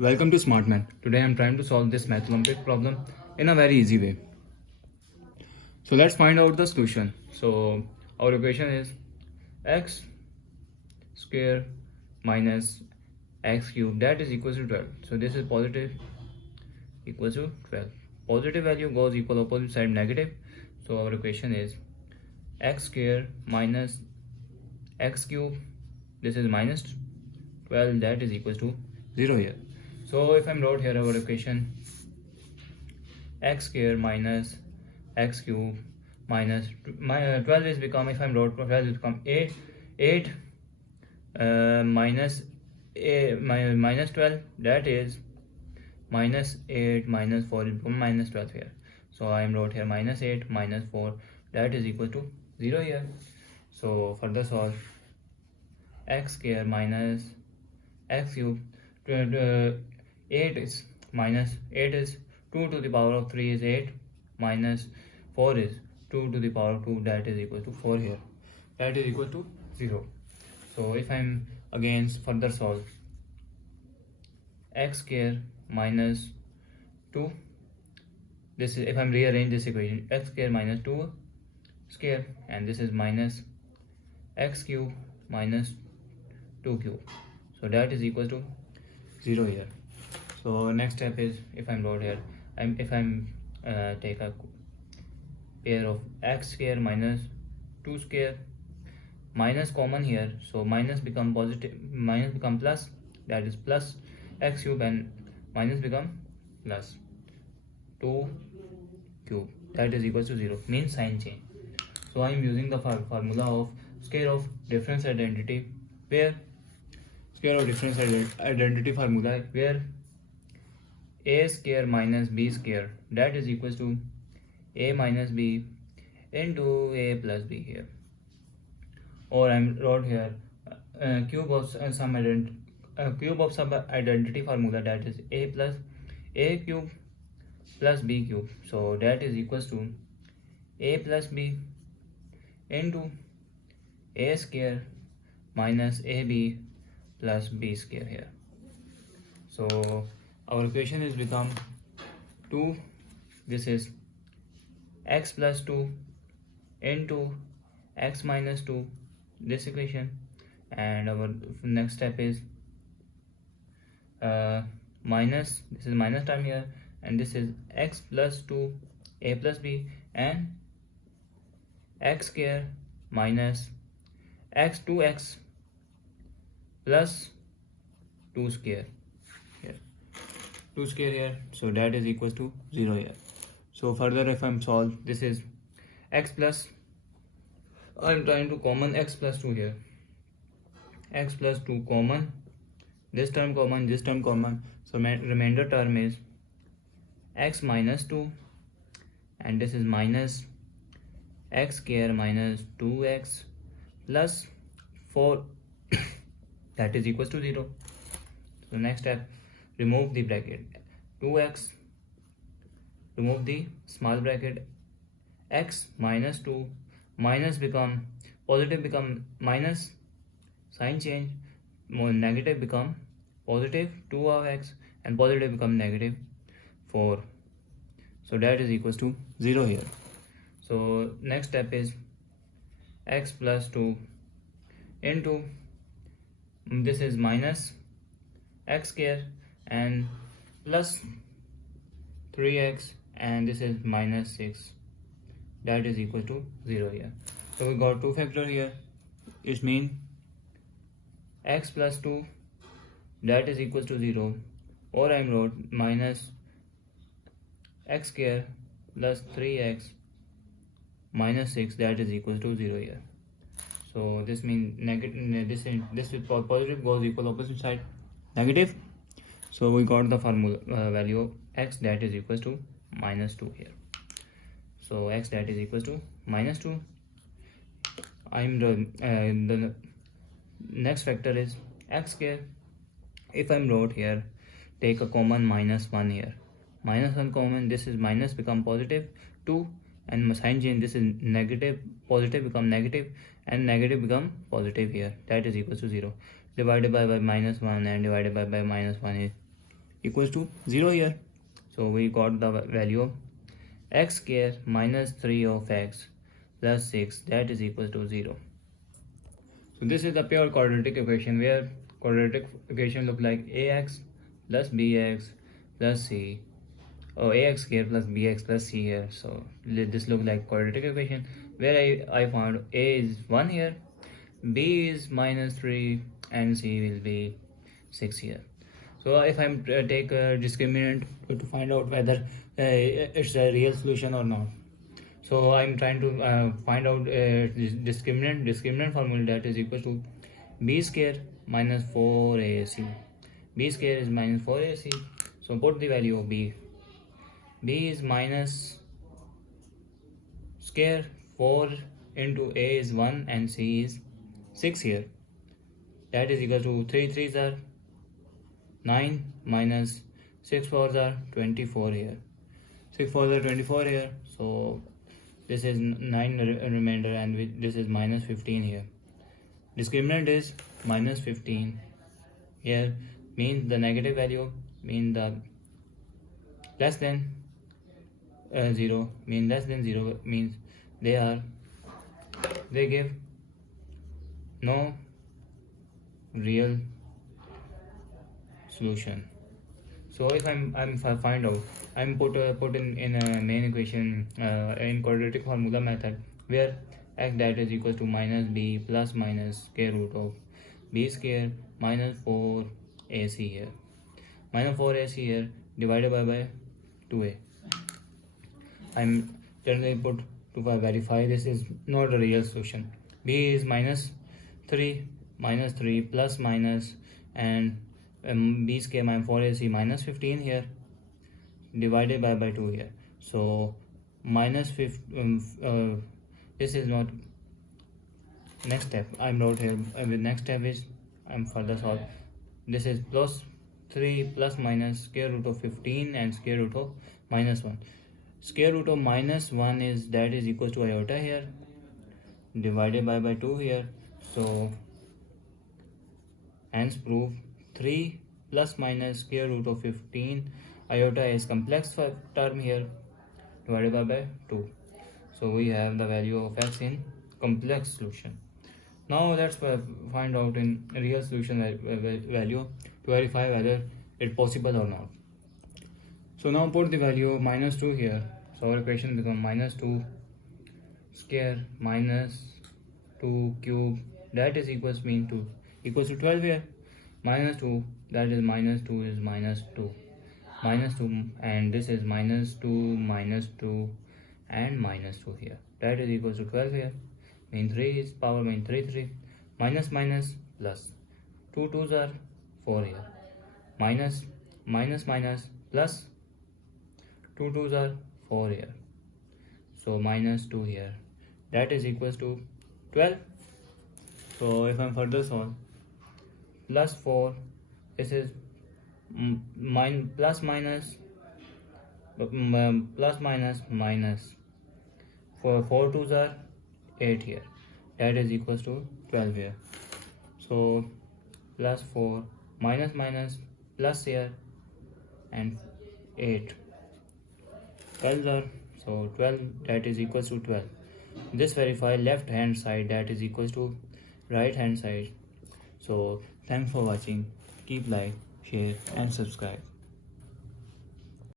Welcome to Smart Math. Today I am trying to solve this Math Olympiad problem in a very easy way. So let's find out the solution. So our equation is x square minus x cube, that is equal to 12. So this is positive equals to 12. Positive value goes equal opposite side negative. So our equation is x square minus x cube, this is minus 12, that is equals to 0 here. So if I'm wrote here our equation x square minus x cube minus 12 is become, if I'm wrote 12 is become 8 minus 12, that is minus 8 minus 4 is become minus 12 here. So I am wrote here minus 8 minus 4, that is equal to 0 here. So further solve x square minus x cube, 8 is 2 to the power of 3 is 8 minus 4 is 2 to the power of 2, that is equal to 4 here, that is equal to 0. So if I'm again further solve x square minus 2, this is, if I'm rearrange this equation, x square minus 2 square, and this is minus x cube minus 2 cube, so that is equal to 0 here. So next step is, if I'm wrote here, if I'm take a pair of x square minus 2 square, minus common here, so minus become positive, minus become plus, that is plus x cube, and minus become plus 2 cube, that is equal to 0, means sign change. So I am using the formula of square of difference identity, where square of difference identity formula, where a square minus b square, that is equals to a minus b into a plus b here. Or I wrote here cube of some identity formula, that is a plus a cube plus b cube, so that is equals to a plus b into a square minus ab plus b square here. So our equation is become 2, this is x plus 2 into x minus 2, this equation, and our next step is minus, this is minus term here, and this is x plus 2 a plus b, and x square minus x 2x plus 2 square here, 2 square here, so that is equals to 0 here. So further if I'm solve, this is x plus, I'm trying to common x plus 2 here, x plus 2 common, this term common, this term common, so remainder term is x minus 2, and this is minus x square minus 2x plus 4 that is equals to 0. So next step, remove the bracket, 2x, remove the small bracket, x minus 2, minus become positive, become minus, sign change, more negative become positive 2 of x, and positive become negative 4, so that is equals to 0 here. So next step is x plus 2 into, this is minus x square and plus 3x, and this is minus 6, that is equal to 0 here. So we got two factor here, it means x plus 2, that is equal to 0, or I wrote minus x square plus 3x minus 6, that is equal to 0 here. So this means negative, this with positive goes equal opposite side negative. So we got the formula value of x, that is equals to minus 2 here. So x, that is equals to minus 2. I'm the next factor is x square. If I'm wrote here, take a common minus 1 here, minus 1 common, this is minus become positive 2, and sign change, this is negative, positive become negative, and negative become positive here, that is equals to 0. Divided by minus 1 and divided by minus 1 is equals to 0 here. So we got the value of x square minus 3 of x plus 6, that is equal to 0. So this is the pure quadratic equation, where quadratic equation look like ax plus bx plus c, or ax square plus bx plus c here. So this look like quadratic equation, where I found a is 1 here, b is minus 3, and c will be 6 here. So if I'm take a discriminant to find out whether it's a real solution or not. So I'm trying to find out discriminant formula, that is equal to b square minus 4ac. B square is minus 4ac. So put the value of b. B is minus square 4 into a is 1 and c is 6 here. That is equal to 3 3s are 9 minus 6 4s are 24 here. 6 4s are 24 here. So this is 9 remainder, and this is minus 15 here. Discriminant is minus 15 here, means the negative value, mean the less than 0, mean less than 0, means they give no real solution. So if I'm find out, I'm put in a main equation in quadratic formula method, where x that is equal to minus b plus minus square root of b square minus 4ac here, minus 4ac here, divided by 2a. I'm generally put to verify this is not a real solution. B is minus 3 plus minus, and b square minus 4ac minus 15 here, divided by 2 here. So minus 15, this is not next step. I'm wrote here, the next step is I'm further solve. This is plus 3 plus minus square root of 15 and square root of minus 1. Square root of minus 1 is, that is equal to iota here, divided by 2 here. So hence proof 3 plus minus square root of 15 iota is complex term here, divided by 2. So we have the value of x in complex solution. Now let's find out in real solution value to verify whether it's possible or not. So now put the value of minus 2 here. So our equation becomes minus 2 square minus 2 cube, that is equals mean 2, equals to 12 here. Minus 2, that is minus 2 is minus 2, and this is minus 2 and minus 2 here, that is equals to 12 here. Mean 3 is power, mean 3 minus plus 2 2s are 4 here, minus plus 2 2s are 4 here, so minus 2 here, that is equals to 12. So if I'm further solve, plus 4, this is plus minus for 4 2s are 8 here, that is equals to 12 here. So plus 4 minus plus here, and 8 12s are, so 12, that is equals to 12. This verify left hand side, that is equals to right hand side. So thanks for watching. Keep like, share and subscribe.